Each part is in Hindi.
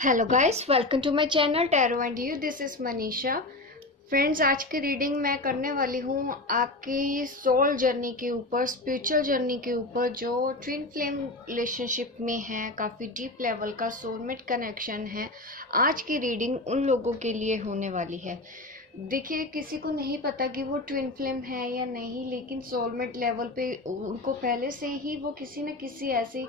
Hello guys, welcome to my channel tarot and you. This is Manisha. Friends, आज की रीडिंग मैं करने वाली हूँ आपकी सोल जर्नी के ऊपर, स्पिरिचुअल जर्नी के ऊपर, जो ट्विन फ्लेम रिलेशनशिप में है, काफ़ी डीप लेवल का सोलमेट कनेक्शन है। आज की रीडिंग उन लोगों के लिए होने वाली है। देखिए, किसी को नहीं पता कि वो ट्विन फ्लेम है या नहीं, लेकिन सोलमेट लेवल पे उनको पहले से ही वो किसी न किसी ऐसी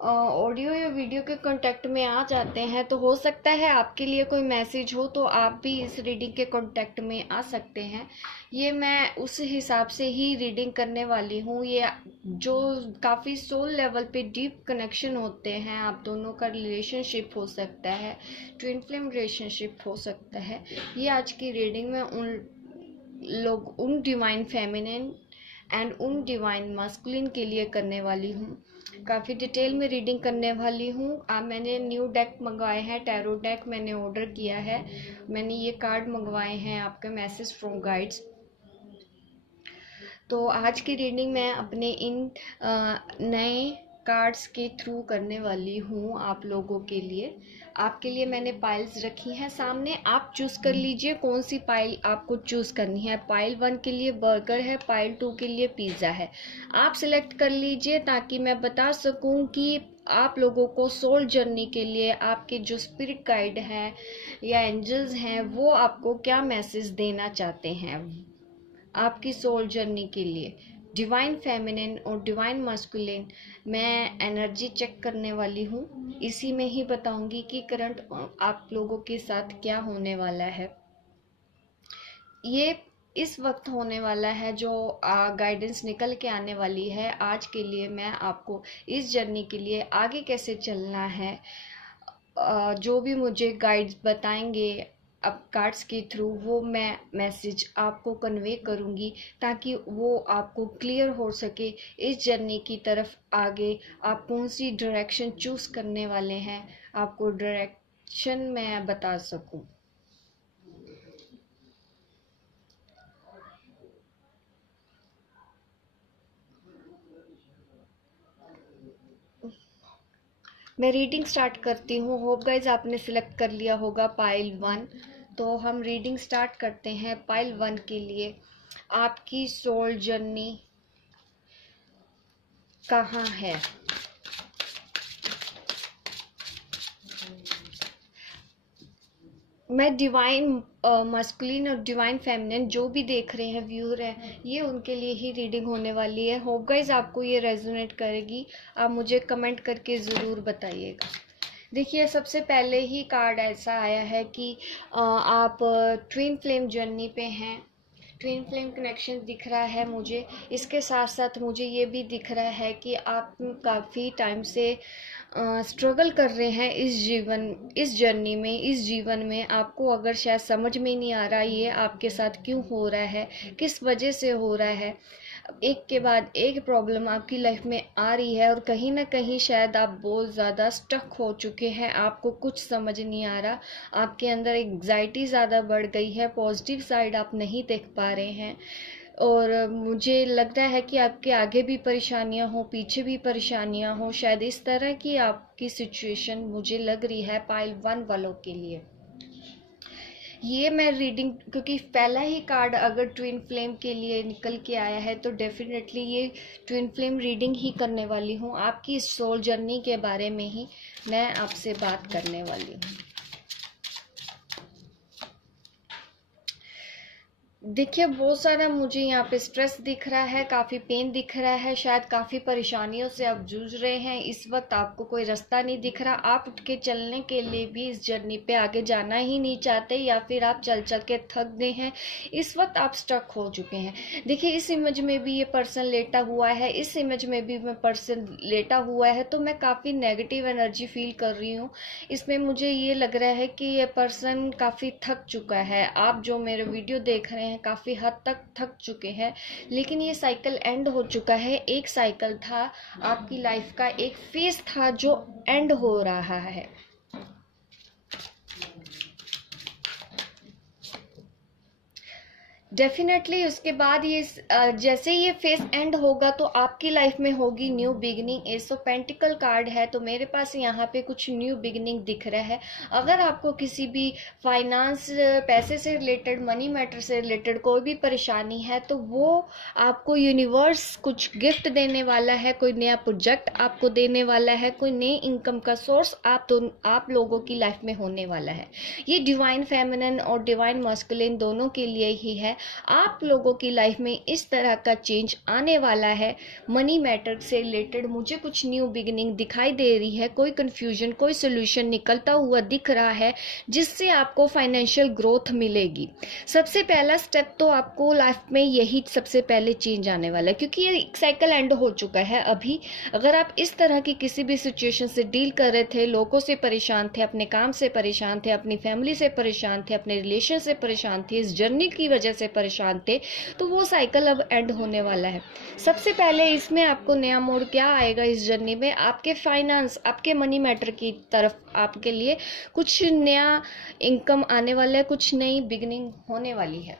ऑडियो या वीडियो के कांटेक्ट में आ जाते हैं। तो हो सकता है आपके लिए कोई मैसेज हो तो आप भी इस रीडिंग के कांटेक्ट में आ सकते हैं। ये मैं उस हिसाब से ही रीडिंग करने वाली हूँ। ये जो काफ़ी सोल लेवल पे डीप कनेक्शन होते हैं, आप दोनों का रिलेशनशिप हो सकता है, ट्विन फ्लेम रिलेशनशिप हो सकता है। ये आज की रीडिंग में उन डिवाइन फेमिनिन एंड उन डिवाइन मास्कुलिन के लिए करने वाली हूँ। काफ़ी डिटेल में रीडिंग करने वाली हूँ। मैंने न्यू डेक मंगवाए हैं, टैरो डेक मैंने ऑर्डर किया है। मैंने ये कार्ड मंगवाए हैं आपके मैसेज फ्रॉम गाइड्स। तो आज की रीडिंग मैं अपने इन नए कार्ड्स के थ्रू करने वाली हूँ आप लोगों के लिए। आपके लिए मैंने पाइल्स रखी हैं सामने, आप चूज़ कर लीजिए कौन सी पाइल आपको चूज़ करनी है। पाइल 1 के लिए बर्गर है, पाइल 2 के लिए पिज़्ज़ा है। आप सिलेक्ट कर लीजिए ताकि मैं बता सकूं कि आप लोगों को सोल जर्नी के लिए आपके जो स्पिरिट गाइड हैं या एंजल्स हैं वो आपको क्या मैसेज देना चाहते हैं आपकी सोल जर्नी के लिए। डिवाइन फेमिनिन और डिवाइन मास्कुलिन मैं एनर्जी चेक करने वाली हूँ। इसी में ही बताऊंगी कि करंट आप लोगों के साथ क्या होने वाला है। ये इस वक्त होने वाला है जो गाइडेंस निकल के आने वाली है। आज के लिए मैं आपको इस जर्नी के लिए आगे कैसे चलना है, जो भी मुझे गाइड्स बताएंगे अब कार्ड्स के थ्रू, वो मैं मैसेज आपको कन्वे करूंगी ताकि वो आपको क्लियर हो सके इस जर्नी की तरफ। आगे आप कौन सी डायरेक्शन चूज करने वाले हैं, आपको डायरेक्शन मैं बता सकूं। मैं रीडिंग स्टार्ट करती हूँ। होप गाइज आपने सिलेक्ट कर लिया होगा पाइल 1। तो हम रीडिंग स्टार्ट करते हैं पाइल 1 के लिए। आपकी सोल जर्नी कहाँ है। मैं डिवाइन मस्कुलिन और डिवाइन फेमिनिन जो भी देख रहे हैं व्यूअर हैं, ये उनके लिए ही रीडिंग होने वाली है। होप गाइज आपको ये रेजोनेट करेगी। आप मुझे कमेंट करके ज़रूर बताइएगा। देखिए, सबसे पहले ही कार्ड ऐसा आया है कि आप ट्विन फ्लेम जर्नी पे हैं। ट्विन फ्लेम कनेक्शन दिख रहा है मुझे। इसके साथ साथ मुझे ये भी दिख रहा है कि आप काफ़ी टाइम से स्ट्रगल कर रहे हैं इस जर्नी में, इस जीवन में। आपको अगर शायद समझ में नहीं आ रहा ये आपके साथ क्यों हो रहा है, किस वजह से हो रहा है। एक के बाद एक प्रॉब्लम आपकी लाइफ में आ रही है और कहीं ना कहीं शायद आप बहुत ज़्यादा स्टक हो चुके हैं, आपको कुछ समझ नहीं आ रहा। आपके अंदर एग्जाइटी ज़्यादा बढ़ गई है, पॉजिटिव साइड आप नहीं देख पा रहे हैं। और मुझे लग रहा है कि आपके आगे भी परेशानियां हो, पीछे भी परेशानियां हो। शायद इस तरह की आपकी सिचुएशन मुझे लग रही है पाइल 1 वालों के लिए। ये मैं रीडिंग, क्योंकि पहला ही कार्ड अगर ट्विन फ्लेम के लिए निकल के आया है तो डेफिनेटली ये ट्विन फ्लेम रीडिंग ही करने वाली हूँ। आपकी इस सोल जर्नी के बारे में ही मैं आपसे बात करने वाली हूँ। देखिए, बहुत सारा मुझे यहाँ पे स्ट्रेस दिख रहा है, काफ़ी पेन दिख रहा है, शायद काफ़ी परेशानियों से आप जूझ रहे हैं। इस वक्त आपको कोई रास्ता नहीं दिख रहा। आप उठ के चलने के लिए भी इस जर्नी पे आगे जाना ही नहीं चाहते, या फिर आप चल चल के थक गए हैं। इस वक्त आप स्टक हो चुके हैं। देखिए, इस इमेज में भी ये पर्सन लेटा हुआ है, इस इमेज में भी मैं पर्सन लेटा हुआ है। तो मैं काफ़ी नेगेटिव एनर्जी फील कर रही हूँ। इसमें मुझे ये लग रहा है कि ये पर्सन काफ़ी थक चुका है। आप जो मेरे वीडियो देख रहे हैं काफ़ी हद तक थक चुके हैं, लेकिन ये साइकिल एंड हो चुका है। एक साइकिल था आपकी लाइफ का, एक फेज था जो एंड हो रहा है। डेफिनेटली उसके बाद ये जैसे ये फेस एंड होगा तो आपकी लाइफ में होगी new beginning. S of pentacle card है तो मेरे पास यहाँ पे कुछ न्यू बिगिनिंग दिख रहा है। अगर आपको किसी भी फाइनेंस, पैसे से रिलेटेड, मनी मैटर से रिलेटेड कोई भी परेशानी है तो वो आपको यूनिवर्स कुछ गिफ्ट देने वाला है, कोई नया प्रोजेक्ट आपको देने वाला है, कोई नई इनकम का सोर्स आप लोगों की लाइफ में होने वाला है। ये डिवाइन फेमिनिन और डिवाइन मस्कुलिन दोनों के लिए ही है। आप लोगों की लाइफ में इस तरह का चेंज आने वाला है। मनी मैटर से रिलेटेड मुझे कुछ न्यू बिगिनिंग दिखाई दे रही है, कोई कंफ्यूजन, कोई सोल्यूशन निकलता हुआ दिख रहा है जिससे आपको फाइनेंशियल ग्रोथ मिलेगी। सबसे पहला स्टेप तो आपको लाइफ में यही सबसे पहले चेंज आने वाला है, क्योंकि ये साइकिल एंड हो चुका है। अभी अगर आप इस तरह की किसी भी सिचुएशन से डील कर रहे थे, लोगों से परेशान थे, अपने काम से परेशान थे, अपनी फैमिली से परेशान थे, अपने रिलेशन से परेशान थे, इस जर्नी की वजह से परेशान थे, तो वो साइकिल अब एंड होने वाला है। सबसे पहले इसमें आपको नया मोड़ क्या आएगा इस जर्नी में, आपके फाइनेंस, आपके मनी मैटर की तरफ आपके लिए कुछ नया इनकम आने वाला है, कुछ नई बिगिनिंग होने वाली है।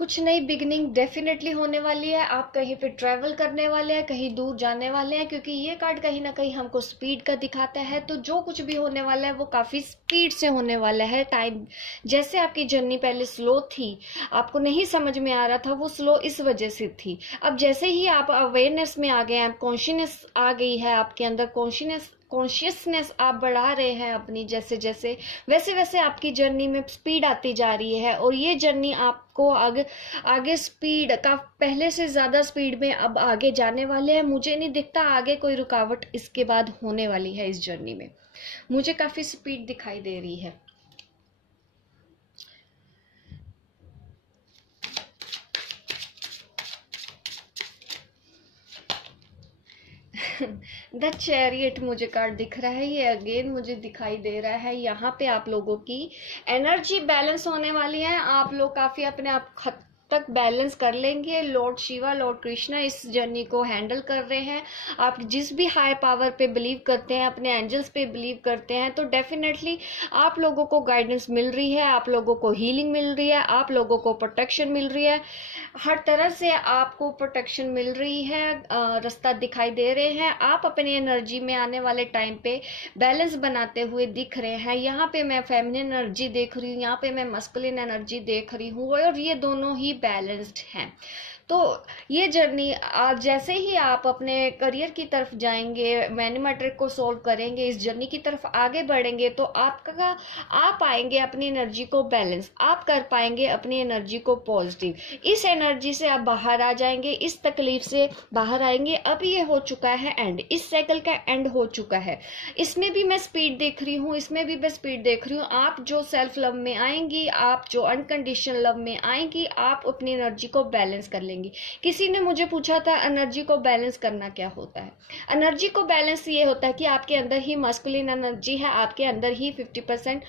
कुछ नई बिगिनिंग डेफिनेटली होने वाली है। आप कहीं पे ट्रैवल करने वाले हैं, कहीं दूर जाने वाले हैं, क्योंकि ये कार्ड कहीं ना कहीं हमको स्पीड का दिखाता है। तो जो कुछ भी होने वाला है वो काफ़ी स्पीड से होने वाला है। टाइम, जैसे आपकी जर्नी पहले स्लो थी, आपको नहीं समझ में आ रहा था, वो स्लो इस वजह से थी। अब जैसे ही आप अवेयरनेस में आ गए हैं, कॉन्शियसनेस आ गई है आपके अंदर, कॉन्शियसनेस आप बढ़ा रहे हैं अपनी, जैसे जैसे वैसे वैसे आपकी जर्नी में स्पीड आती जा रही है। और ये जर्नी आपको आगे स्पीड का, पहले से ज़्यादा स्पीड में अब आगे जाने वाले हैं। मुझे नहीं दिखता आगे कोई रुकावट इसके बाद होने वाली है। इस जर्नी में मुझे काफ़ी स्पीड दिखाई दे रही है। द चैरियट मुझे कार्ड दिख रहा है, ये अगेन मुझे दिखाई दे रहा है। यहाँ पे आप लोगों की एनर्जी बैलेंस होने वाली है। आप लोग काफ़ी अपने आप तक बैलेंस कर लेंगे। लॉर्ड शिवा, लॉर्ड कृष्णा इस जर्नी को हैंडल कर रहे हैं। आप जिस भी हाई पावर पे बिलीव करते हैं, अपने एंजल्स पे बिलीव करते हैं, तो डेफिनेटली आप लोगों को गाइडेंस मिल रही है, आप लोगों को हीलिंग मिल रही है, आप लोगों को प्रोटेक्शन मिल रही है। हर तरह से आपको प्रोटेक्शन मिल रही है, रास्ता दिखाई दे रहे हैं। आप अपनी एनर्जी में आने वाले टाइम पे बैलेंस बनाते हुए दिख रहे हैं। यहाँ पे मैं फेमिनिन एनर्जी देख रही हूँ, यहाँ पे मैं मस्कुलिन एनर्जी देख रही हूँ, और ये दोनों ही बैलेंस्ड हैं। तो ये जर्नी जैसे ही आप अपने करियर की तरफ जाएंगे, मनी मैट्रिक को सोल्व करेंगे, इस जर्नी की तरफ आगे बढ़ेंगे, तो आप पाएंगे अपनी एनर्जी को बैलेंस, आप कर पाएंगे अपनी एनर्जी को पॉजिटिव। इस एनर्जी से आप बाहर आ जाएंगे, इस तकलीफ से बाहर आएंगे। अब ये हो चुका है एंड, इस साइकिल का एंड हो चुका है। इसमें भी मैं स्पीड देख रही हूँ, इसमें भी मैं स्पीड देख रही हूँ। आप जो सेल्फ लव में आएंगी, आप जो अनकंडीशनल लव में आएंगी, आप अपनी एनर्जी को बैलेंस कर लेंगी। किसी ने मुझे पूछा था एनर्जी को बैलेंस करना क्या होता है। एनर्जी को बैलेंस ये होता है कि आपके अंदर ही मस्कुलिन एनर्जी है, आपके अंदर ही 50%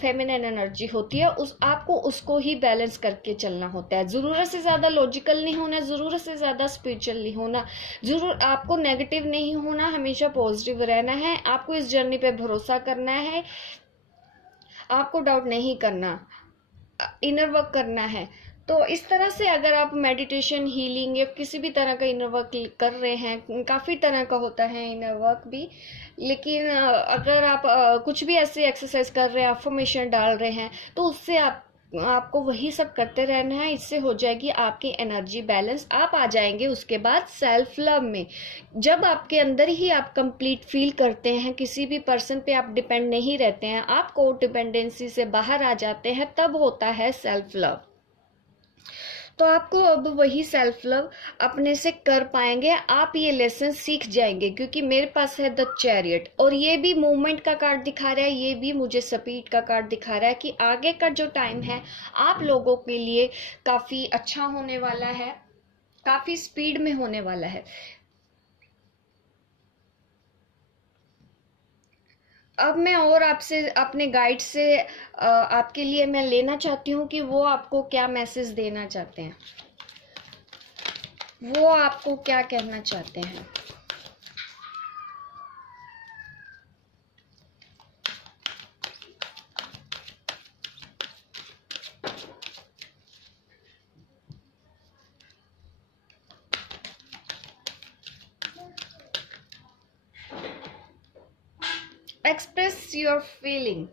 फेमिनिन एनर्जी होती है। आपको उसको ही बैलेंस करके चलना होता है। जरूरत से ज्यादा लॉजिकल नहीं होना, जरूरत से ज्यादा स्पिरिचुअल नहीं होना, जरूर आपको नेगेटिव नहीं होना, हमेशा पॉजिटिव रहना है। आपको इस जर्नी पे भरोसा करना है, आपको डाउट नहीं करना, इनर वर्क करना है। तो इस तरह से अगर आप मेडिटेशन, हीलिंग या किसी भी तरह का इनर वर्क कर रहे हैं, काफ़ी तरह का होता है इनर वर्क भी, लेकिन अगर आप कुछ भी ऐसे एक्सरसाइज कर रहे हैं, अफर्मेशन डाल रहे हैं, तो उससे आपको वही सब करते रहना है। इससे हो जाएगी आपकी एनर्जी बैलेंस, आप आ जाएंगे उसके बाद सेल्फ लव में। जब आपके अंदर ही आप कंप्लीट फील करते हैं, किसी भी पर्सन पे आप डिपेंड नहीं रहते हैं, आप को डिपेंडेंसी से बाहर आ जाते हैं, तब होता है सेल्फ लव। तो आपको अब वही सेल्फ लव अपने से कर पाएंगे, आप ये लेसन सीख जाएंगे। क्योंकि मेरे पास है द चैरियट, और ये भी मूवमेंट का कार्ड दिखा रहा है, ये भी मुझे स्पीड का कार्ड दिखा रहा है कि आगे का जो टाइम है आप लोगों के लिए काफी अच्छा होने वाला है, काफी स्पीड में होने वाला है। अब मैं और आपसे, अपने गाइड से आपके लिए मैं लेना चाहती हूँ कि वो आपको क्या मैसेज देना चाहते हैं। वो आपको क्या कहना चाहते हैं। Express your feeling.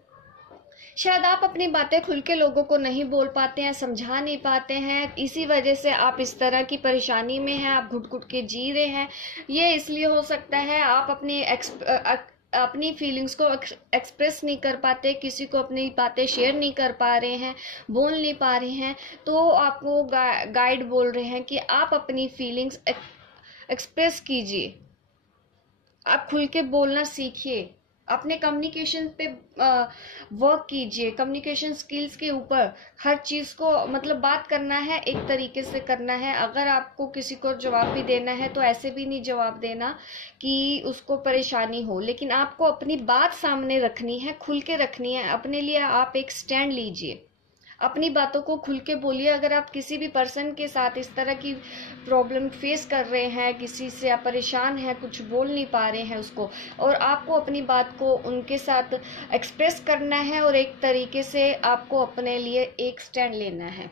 शायद आप अपनी बातें खुल के लोगों को नहीं बोल पाते हैं, समझा नहीं पाते हैं, इसी वजह से आप इस तरह की परेशानी में हैं, आप घुट घुट के जी रहे हैं। ये इसलिए हो सकता है आप अपनी फीलिंग्स को एक्सप्रेस नहीं कर पाते, किसी को अपनी बातें शेयर नहीं कर पा रहे हैं, बोल नहीं पा रहे हैं। तो आपको गाइड बोल रहे हैं कि आप अपनी फीलिंग्स एक्सप्रेस कीजिए, आप खुल के बोलना सीखिए, अपने कम्युनिकेशन पे वर्क कीजिए, कम्युनिकेशन स्किल्स के ऊपर हर चीज़ को मतलब बात करना है, एक तरीके से करना है। अगर आपको किसी को जवाब भी देना है तो ऐसे भी नहीं जवाब देना कि उसको परेशानी हो, लेकिन आपको अपनी बात सामने रखनी है, खुल के रखनी है। अपने लिए आप एक स्टैंड लीजिए, अपनी बातों को खुल के बोलिए। अगर आप किसी भी पर्सन के साथ इस तरह की प्रॉब्लम फेस कर रहे हैं, किसी से आप परेशान हैं, कुछ बोल नहीं पा रहे हैं उसको, और आपको अपनी बात को उनके साथ एक्सप्रेस करना है और एक तरीके से आपको अपने लिए एक स्टैंड लेना है।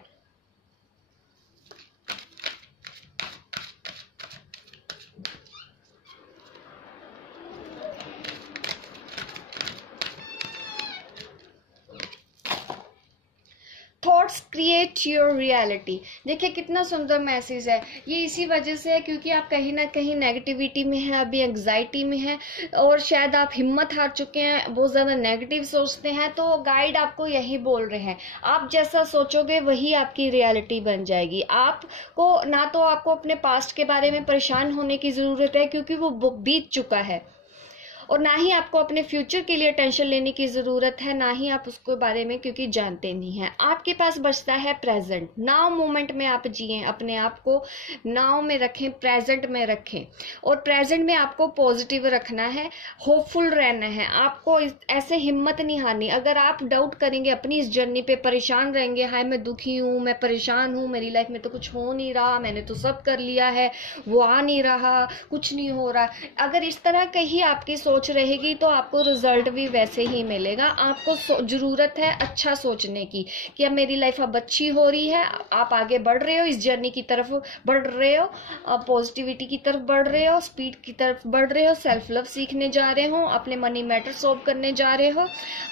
Thoughts create your reality. देखिए कितना सुंदर मैसेज है ये, इसी वजह से है क्योंकि आप कहीं ना कहीं नेगेटिविटी में हैं, अभी एंग्जाइटी में हैं, और शायद आप हिम्मत हार चुके हैं, बहुत ज़्यादा नेगेटिव सोचते हैं। तो गाइड आपको यही बोल रहे हैं, आप जैसा सोचोगे वही आपकी रियलिटी बन जाएगी। आपको ना तो आपको अपने पास्ट के बारे में परेशान होने की ज़रूरत है क्योंकि वो बीत चुका है, और ना ही आपको अपने फ्यूचर के लिए टेंशन लेने की ज़रूरत है, ना ही आप उसके बारे में क्योंकि जानते नहीं हैं। आपके पास बचता है प्रेजेंट, नाउ मोमेंट में आप जिएं, अपने आप को नाउ में रखें, प्रेजेंट में रखें, और प्रेजेंट में आपको पॉजिटिव रखना है, होपफुल रहना है। आपको ऐसे हिम्मत नहीं हारनी। अगर आप डाउट करेंगे अपनी इस जर्नी पे, परेशान रहेंगे, हाय मैं दुखी हूँ, मैं परेशान हूँ, मेरी लाइफ में तो कुछ हो नहीं रहा, मैंने तो सब कर लिया है, वो आ नहीं रहा, कुछ नहीं हो रहा, अगर इस तरह की ही आपकी सोच रहेगी तो आपको रिजल्ट भी वैसे ही मिलेगा। आपको जरूरत है अच्छा सोचने की कि अब मेरी लाइफ अब अच्छी हो रही है, आप आगे बढ़ रहे हो, इस जर्नी की तरफ बढ़ रहे हो, पॉजिटिविटी की तरफ बढ़ रहे हो, स्पीड की तरफ बढ़ रहे हो, सेल्फ लव सीखने जा रहे हो, अपने मनी मैटर सॉल्व करने जा रहे हो।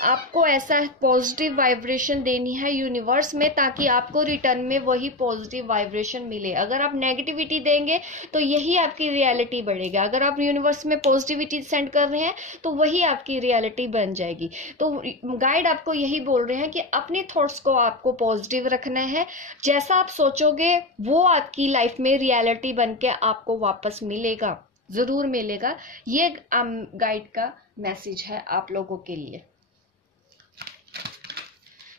आपको ऐसा पॉजिटिव वाइब्रेशन देनी है यूनिवर्स में ताकि आपको रिटर्न में वही पॉजिटिव वाइब्रेशन मिले। अगर आप नेगेटिविटी देंगे तो यही आपकी रियलिटी बढ़ेगा। अगर आप यूनिवर्स में पॉजिटिविटी सेंड कर रहे हैं तो वही आपकी रियलिटी बन जाएगी। तो गाइड आपको यही बोल रहे हैं कि अपने थॉट्स को आपको पॉजिटिव रखना है, जैसा आप सोचोगे वो आपकी लाइफ में रियलिटी बन के आपको वापस मिलेगा, जरूर मिलेगा। ये गाइड का मैसेज है आप लोगों के लिए,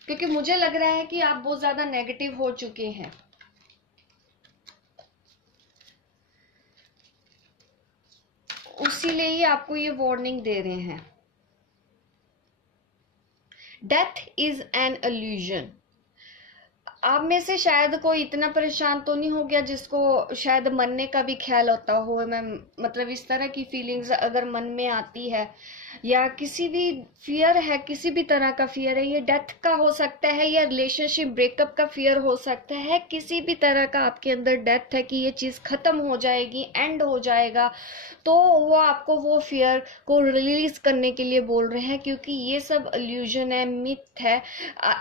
क्योंकि मुझे लग रहा है कि आप बहुत ज्यादा नेगेटिव हो चुके हैं। उसीलिए ही आपको ये वार्निंग दे रहे हैं। Death is an illusion. आप में से शायद कोई इतना परेशान तो नहीं हो गया जिसको शायद मरने का भी ख्याल होता हो। मैं मतलब इस तरह की फीलिंग्स अगर मन में आती है या किसी भी फियर है, किसी भी तरह का फियर है, ये डेथ का हो सकता है या रिलेशनशिप ब्रेकअप का फियर हो सकता है, किसी भी तरह का आपके अंदर डेथ है कि ये चीज खत्म हो जाएगी, एंड हो जाएगा, तो वो आपको वो फियर को रिलीज करने के लिए बोल रहे हैं, क्योंकि ये सब इल्यूजन है, मिथ है।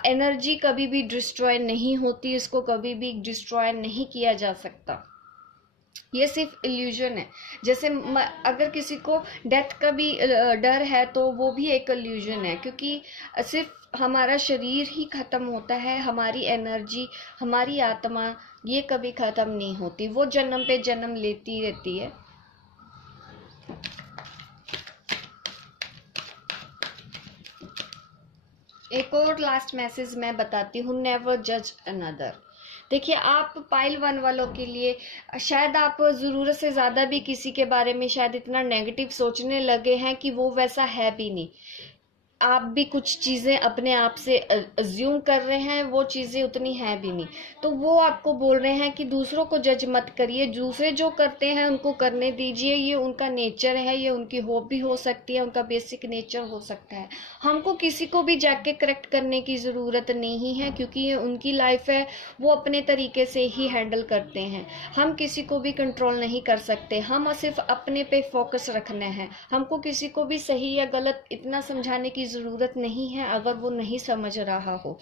एनर्जी कभी भी डिस्ट्रॉय नहीं होती, इसको कभी भी डिस्ट्रॉय नहीं किया जा सकता, ये सिर्फ इल्यूजन है। जैसे अगर किसी को डेथ का भी डर है तो वो भी एक इल्यूजन है, क्योंकि सिर्फ हमारा शरीर ही खत्म होता है, हमारी एनर्जी, हमारी आत्मा ये कभी खत्म नहीं होती, वो जन्म पे जन्म लेती रहती है। एक और लास्ट मैसेज मैं बताती हूँ, नेवर जज अनदर। देखिए आप पाइल 1 वालों के लिए शायद आप ज़रूरत से ज़्यादा भी किसी के बारे में शायद इतना नेगेटिव सोचने लगे हैं कि वो वैसा है भी नहीं। आप भी कुछ चीज़ें अपने आप से अज्यूम कर रहे हैं, वो चीज़ें उतनी हैं भी नहीं। तो वो आपको बोल रहे हैं कि दूसरों को जज मत करिए, दूसरे जो करते हैं उनको करने दीजिए, ये उनका नेचर है, ये उनकी हॉबी हो सकती है, उनका बेसिक नेचर हो सकता है। हमको किसी को भी जाके करेक्ट करने की ज़रूरत नहीं है, क्योंकि ये उनकी लाइफ है, वो अपने तरीके से ही हैंडल करते हैं। हम किसी को भी कंट्रोल नहीं कर सकते, हम सिर्फ अपने पे फोकस रखना है। हमको किसी को भी सही या गलत इतना समझाने की ज़रूरत नहीं है अगर वो नहीं समझ रहा हो।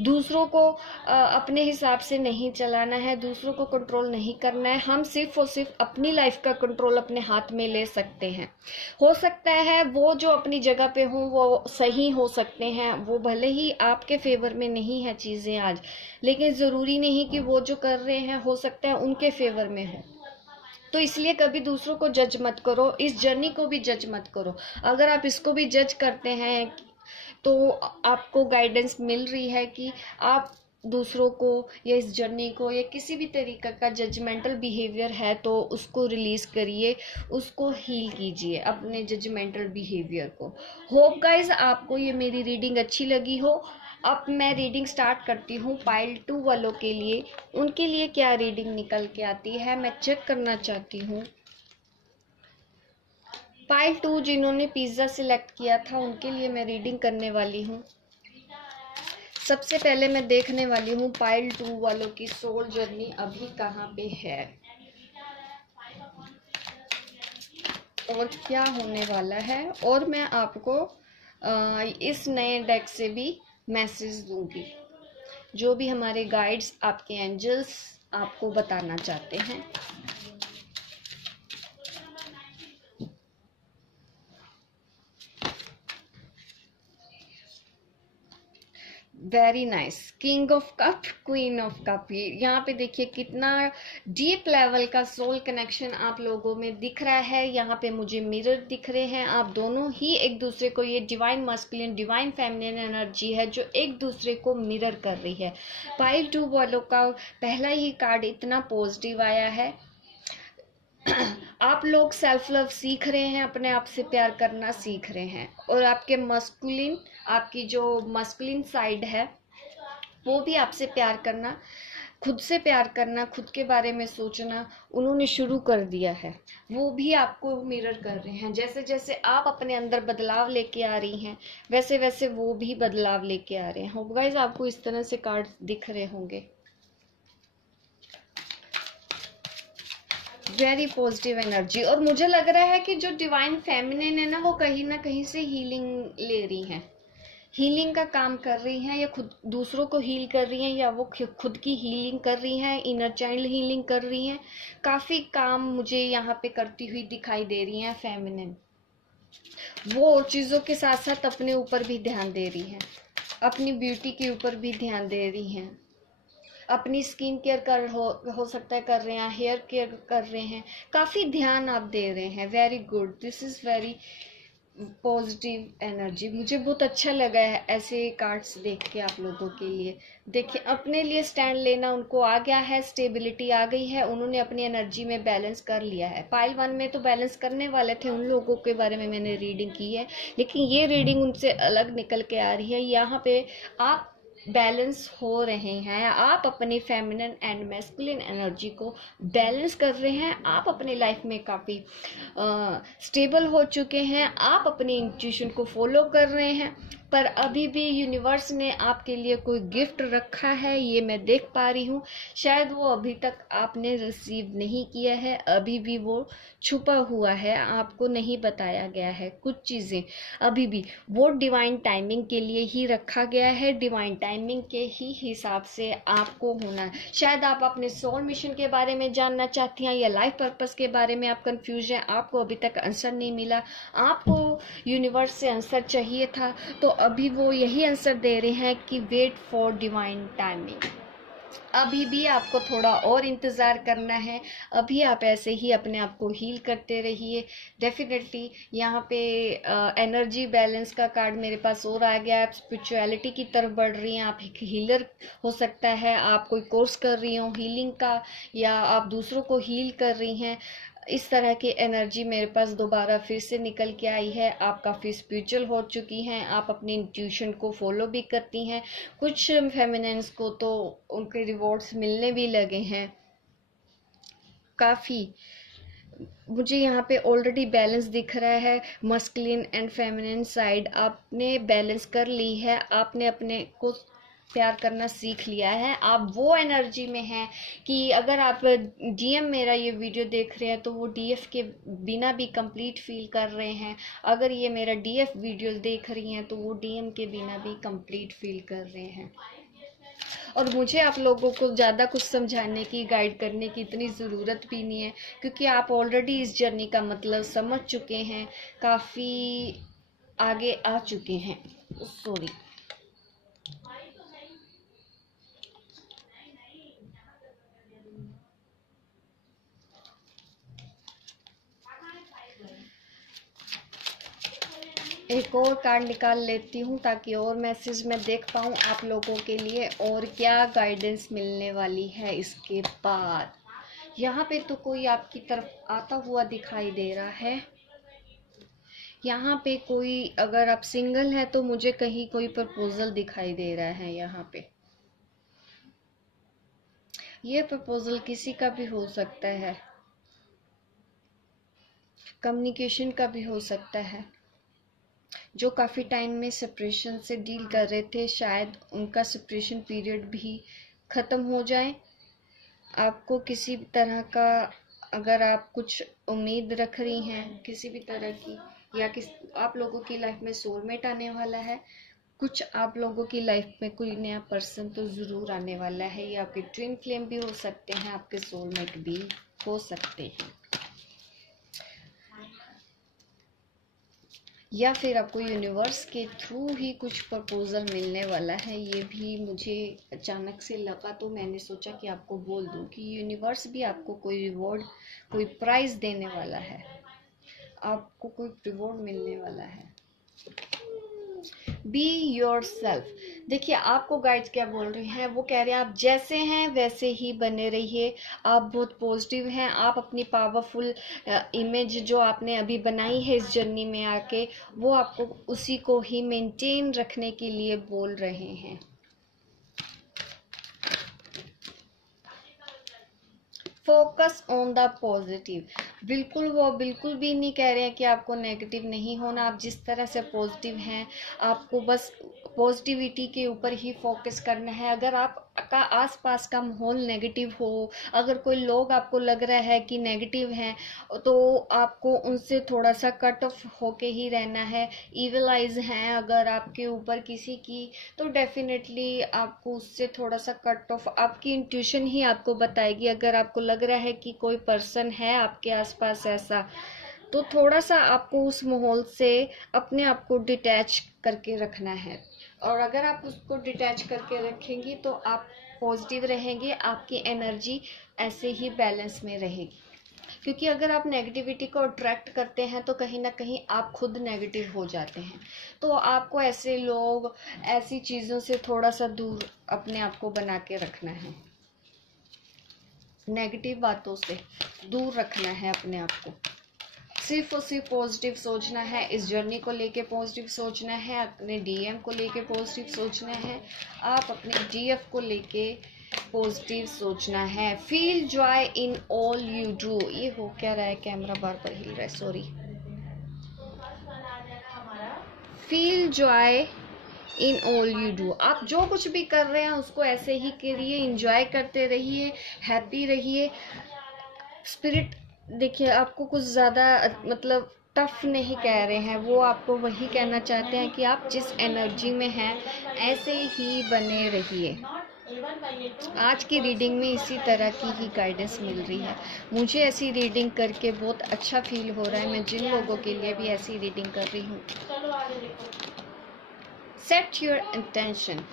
दूसरों को अपने हिसाब से नहीं चलाना है, दूसरों को कंट्रोल नहीं करना है। हम सिर्फ और सिर्फ अपनी लाइफ का कंट्रोल अपने हाथ में ले सकते हैं। हो सकता है वो जो अपनी जगह पे हो वो सही हो सकते हैं, वो भले ही आपके फेवर में नहीं है चीज़ें आज, लेकिन ज़रूरी नहीं कि वो जो कर रहे हैं हो सकता है उनके फेवर में हो। तो इसलिए कभी दूसरों को जज मत करो, इस जर्नी को भी जज मत करो। अगर आप इसको भी जज करते हैं तो आपको गाइडेंस मिल रही है कि आप दूसरों को या इस जर्नी को या किसी भी तरीके का जजमेंटल बिहेवियर है तो उसको रिलीज करिए, उसको हील कीजिए अपने जजमेंटल बिहेवियर को। होप गाइज आपको ये मेरी रीडिंग अच्छी लगी हो। अब मैं रीडिंग स्टार्ट करती हूँ पाइल 2 वालों के लिए। उनके लिए क्या रीडिंग निकल के आती है मैं चेक करना चाहती हूँ। पाइल 2 जिन्होंने पिज्ज़ा सिलेक्ट किया था उनके लिए मैं रीडिंग करने वाली हूँ। सबसे पहले मैं देखने वाली हूँ पाइल 2 वालों की सोल जर्नी अभी कहाँ पे है और क्या होने वाला है, और मैं आपको इस नए डेक से भी मैसेज दूंगी जो भी हमारे गाइड्स, आपके एंजल्स आपको बताना चाहते हैं। Very nice, king of cup, queen of cup. यहाँ पे देखिए कितना डीप लेवल का सोल कनेक्शन आप लोगों में दिख रहा है। यहाँ पे मुझे मिरर दिख रहे हैं, आप दोनों ही एक दूसरे को, ये divine masculine divine feminine energy है जो एक दूसरे को मिरर कर रही है। पाइल 2 वालों का पहला ही कार्ड इतना पॉजिटिव आया है। आप लोग सेल्फ लव सीख रहे हैं, अपने आप से प्यार करना सीख रहे हैं, और आपके मस्कुलिन, आपकी जो मस्कुलिन साइड है वो भी आपसे प्यार करना, खुद से प्यार करना, खुद के बारे में सोचना उन्होंने शुरू कर दिया है। वो भी आपको मिरर कर रहे हैं। जैसे जैसे आप अपने अंदर बदलाव लेके आ रही हैं वैसे वैसे वो भी बदलाव लेके आ रहे हैं। होप गाइस आपको इस तरह से कार्ड दिख रहे होंगे। वेरी पॉजिटिव एनर्जी, और मुझे लग रहा है कि जो डिवाइन फेमिनिन है ना वो कहीं ना कहीं से हीलिंग ले रही हैं, हीलिंग का काम कर रही हैं, या खुद दूसरों को हील कर रही हैं, या वो खुद की हीलिंग कर रही हैं, इनर चाइल्ड हीलिंग कर रही हैं। काफ़ी काम मुझे यहाँ पे करती हुई दिखाई दे रही हैं फेमिनिन। वो चीज़ों के साथ साथ अपने ऊपर भी ध्यान दे रही हैं, अपनी ब्यूटी के ऊपर भी ध्यान दे रही हैं, अपनी स्किन केयर हो सकता है कर रहे हैं, हेयर केयर कर रहे हैं, काफ़ी ध्यान आप दे रहे हैं। Very good, this is very positive energy. मुझे बहुत अच्छा लगा है ऐसे कार्ड्स देख के आप लोगों के लिए। देखिए अपने लिए स्टैंड लेना उनको आ गया है, स्टेबिलिटी आ गई है, उन्होंने अपनी एनर्जी में बैलेंस कर लिया है। पाइल 1 में तो बैलेंस करने वाले थे, उन लोगों के बारे में मैंने रीडिंग की है, लेकिन ये रीडिंग उनसे अलग निकल के आ रही है। यहाँ पे आप बैलेंस हो रहे हैं, आप अपनी फेमिनिन एंड मैस्कुलिन एनर्जी को बैलेंस कर रहे हैं, आप अपनी लाइफ में काफ़ी स्टेबल हो चुके हैं, आप अपनी इंट्यूशन को फॉलो कर रहे हैं। पर अभी भी यूनिवर्स ने आपके लिए कोई गिफ्ट रखा है, ये मैं देख पा रही हूँ। शायद वो अभी तक आपने रिसीव नहीं किया है, अभी भी वो छुपा हुआ है, आपको नहीं बताया गया है। कुछ चीज़ें अभी भी वो डिवाइन टाइमिंग के लिए ही रखा गया है, डिवाइन टाइमिंग के ही हिसाब से आपको होना है। शायद आप अपने सोल मिशन के बारे में जानना चाहती हैं या लाइफ पर्पस के बारे में आप कंफ्यूज हैं, आपको अभी तक आंसर नहीं मिला, आपको यूनिवर्स से आंसर चाहिए था, तो अभी वो यही आंसर दे रहे हैं कि वेट फॉर डिवाइन टाइमिंग। अभी भी आपको थोड़ा और इंतज़ार करना है, अभी आप ऐसे ही अपने आप को हील करते रहिए। डेफिनेटली यहाँ पे एनर्जी बैलेंस का कार्ड मेरे पास और आ गया। आप स्पिरिचुअलिटी की तरफ बढ़ रही हैं, आप एक हीलर हो सकता है, आप कोई कोर्स कर रही हो हीलिंग का, या आप दूसरों को हील कर रही हैं। इस तरह की एनर्जी मेरे पास दोबारा फिर से निकल के आई है। आप काफ़ी स्पिरिचुअल हो चुकी हैं, आप अपनी इंट्यूशन को फॉलो भी करती हैं। कुछ फेमिनिन्स को तो उनके रिवॉर्ड्स मिलने भी लगे हैं काफ़ी। मुझे यहाँ पे ऑलरेडी बैलेंस दिख रहा है, मस्कुलिन एंड फेमिनिन साइड आपने बैलेंस कर ली है। आपने अपने को प्यार करना सीख लिया है। आप वो एनर्जी में हैं कि अगर आप डीएम मेरा ये वीडियो देख रहे हैं तो वो डीएफ के बिना भी कंप्लीट फील कर रहे हैं। अगर ये मेरा डीएफ वीडियो देख रही हैं तो वो डीएम के बिना भी कंप्लीट फील कर रहे हैं। और मुझे आप लोगों को ज़्यादा कुछ समझाने की, गाइड करने की इतनी ज़रूरत भी नहीं है, क्योंकि आप ऑलरेडी इस जर्नी का मतलब समझ चुके हैं, काफ़ी आगे आ चुके हैं। सॉरी। एक और कार्ड निकाल लेती हूँ ताकि और मैसेज मैं देख पाऊँ आप लोगों के लिए, और क्या गाइडेंस मिलने वाली है इसके बाद। यहाँ पे तो कोई आपकी तरफ आता हुआ दिखाई दे रहा है। यहाँ पे कोई, अगर आप सिंगल है तो मुझे कहीं कोई प्रपोजल दिखाई दे रहा है। यहाँ पे ये प्रपोजल किसी का भी हो सकता है, कम्युनिकेशन का भी हो सकता है। जो काफ़ी टाइम में सेपरेशन से डील कर रहे थे, शायद उनका सेपरेशन पीरियड भी ख़त्म हो जाए। आपको किसी भी तरह का, अगर आप कुछ उम्मीद रख रही हैं किसी भी तरह की, या आप लोगों की लाइफ में सोलमेट आने वाला है, कुछ आप लोगों की लाइफ में कोई नया पर्सन तो ज़रूर आने वाला है। ये आपके ट्विन फ्लेम भी हो सकते हैं, आपके सोलमेट भी हो सकते हैं, या फिर आपको यूनिवर्स के थ्रू ही कुछ प्रपोजल मिलने वाला है। ये भी मुझे अचानक से लगा तो मैंने सोचा कि आपको बोल दूं कि यूनिवर्स भी आपको कोई रिवॉर्ड, कोई प्राइज देने वाला है, आपको कोई रिवॉर्ड मिलने वाला है। Be your self. देखिए आपको गाइड्स क्या बोल रहे हैं, वो कह रहे हैं आप जैसे हैं वैसे ही बने रहिए। आप बहुत पॉजिटिव हैं, आप अपनी पावरफुल इमेज जो आपने अभी बनाई है इस जर्नी में आके, वो आपको उसी को ही मेंटेन रखने के लिए बोल रहे हैं। Focus on the positive. बिल्कुल, वो बिल्कुल भी नहीं कह रहे हैं कि आपको नेगेटिव नहीं होना। आप जिस तरह से पॉजिटिव हैं, आपको बस पॉजिटिविटी के ऊपर ही फोकस करना है। अगर आपका आसपास का माहौल नेगेटिव हो, अगर कोई लोग आपको लग रहा है कि नेगेटिव हैं, तो आपको उनसे थोड़ा सा कट ऑफ होके ही रहना है। इविल आइज हैं अगर आपके ऊपर किसी की, तो डेफिनेटली आपको उससे थोड़ा सा कट ऑफ, आपकी इंट्यूशन ही आपको बताएगी। अगर आपको लग रहा है कि कोई पर्सन है आपके आसपास ऐसा, तो थोड़ा सा आपको उस माहौल से अपने आप को डिटैच करके रखना है। और अगर आप उसको डिटैच करके रखेंगी तो आप पॉजिटिव रहेंगे, आपकी एनर्जी ऐसे ही बैलेंस में रहेगी। क्योंकि अगर आप नेगेटिविटी को अट्रैक्ट करते हैं तो कहीं ना कहीं आप खुद नेगेटिव हो जाते हैं। तो आपको ऐसे लोग, ऐसी चीज़ों से थोड़ा सा दूर अपने आप को बना के रखना है, नेगेटिव बातों से दूर रखना है अपने आप को। सिर्फ और सिर्फ पॉजिटिव सोचना है, इस जर्नी को लेके पॉजिटिव सोचना है, अपने डीएम को लेके पॉजिटिव सोचना है, आप अपने डीएफ को लेके पॉजिटिव सोचना है। Feel joy in all you do. ये हो क्या रहा है, कैमरा बार बार हिल रहा है, sorry. Feel joy in all you do. आप जो कुछ भी कर रहे हैं उसको ऐसे ही करिए, इंजॉय करते रहिए, हैप्पी रहिए। स्पिरिट देखिए आपको कुछ ज़्यादा मतलब टफ नहीं कह रहे हैं, वो आपको वही कहना चाहते हैं कि आप जिस एनर्जी में हैं ऐसे ही बने रहिए। आज की रीडिंग में इसी तरह की ही गाइडेंस मिल रही है। मुझे ऐसी रीडिंग करके बहुत अच्छा फील हो रहा है। मैं जिन लोगों के लिए भी ऐसी रीडिंग कर रही हूँ, सेट योर इंटेंशन।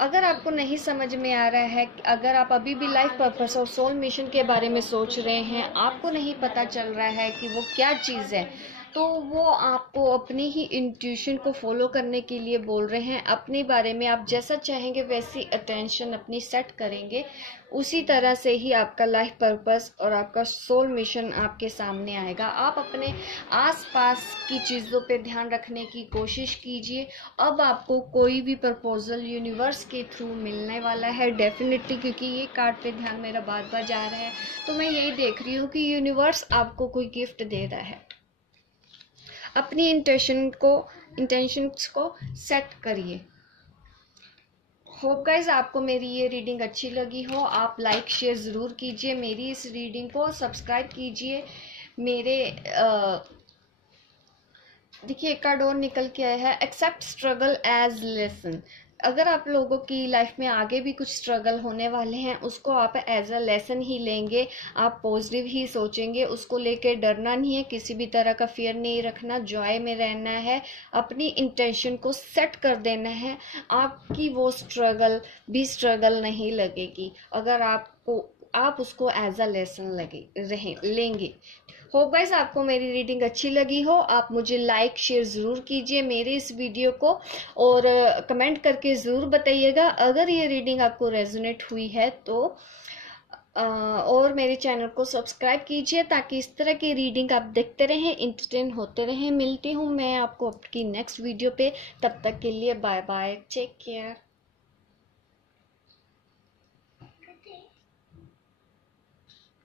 अगर आपको नहीं समझ में आ रहा है, अगर आप अभी भी लाइफ पर्पस और सोल मिशन के बारे में सोच रहे हैं, आपको नहीं पता चल रहा है कि वो क्या चीज़ है, तो वो आपको अपनी ही इंट्यूशन को फॉलो करने के लिए बोल रहे हैं। अपने बारे में आप जैसा चाहेंगे वैसी अटेंशन अपनी सेट करेंगे, उसी तरह से ही आपका लाइफ पर्पस और आपका सोल मिशन आपके सामने आएगा। आप अपने आसपास की चीज़ों पे ध्यान रखने की कोशिश कीजिए। अब आपको कोई भी प्रपोजल यूनिवर्स के थ्रू मिलने वाला है डेफिनेटली, क्योंकि ये कार्ड पे ध्यान मेरा बार बार जा रहा है, तो मैं यही देख रही हूँ कि यूनिवर्स आपको कोई गिफ्ट दे रहा है। अपनी इंटेंशंस को सेट करिए। होप गाइज आपको मेरी ये रीडिंग अच्छी लगी हो। आप लाइक शेयर ज़रूर कीजिए, मेरी इस रीडिंग को सब्सक्राइब कीजिए। मेरे देखिए एक कार्ड और निकल के आया है, एक्सेप्ट स्ट्रगल एज लेसन। अगर आप लोगों की लाइफ में आगे भी कुछ स्ट्रगल होने वाले हैं, उसको आप एज अ लेसन ही लेंगे। आप पॉजिटिव ही सोचेंगे, उसको लेके डरना नहीं है, किसी भी तरह का फियर नहीं रखना, जॉय में रहना है, अपनी इंटेंशन को सेट कर देना है। आपकी वो स्ट्रगल भी स्ट्रगल नहीं लगेगी अगर आप उसको एज अ लेसन लेंगे। होप गाइस आपको मेरी रीडिंग अच्छी लगी हो। आप मुझे लाइक शेयर ज़रूर कीजिए मेरे इस वीडियो को, और कमेंट करके ज़रूर बताइएगा अगर ये रीडिंग आपको रेजोनेट हुई है तो। और मेरे चैनल को सब्सक्राइब कीजिए ताकि इस तरह की रीडिंग आप देखते रहें, इंटरटेन होते रहें। मिलती हूँ मैं आपको आपकी नेक्स्ट वीडियो पे, तब तक के लिए बाय बाय, टेक केयर।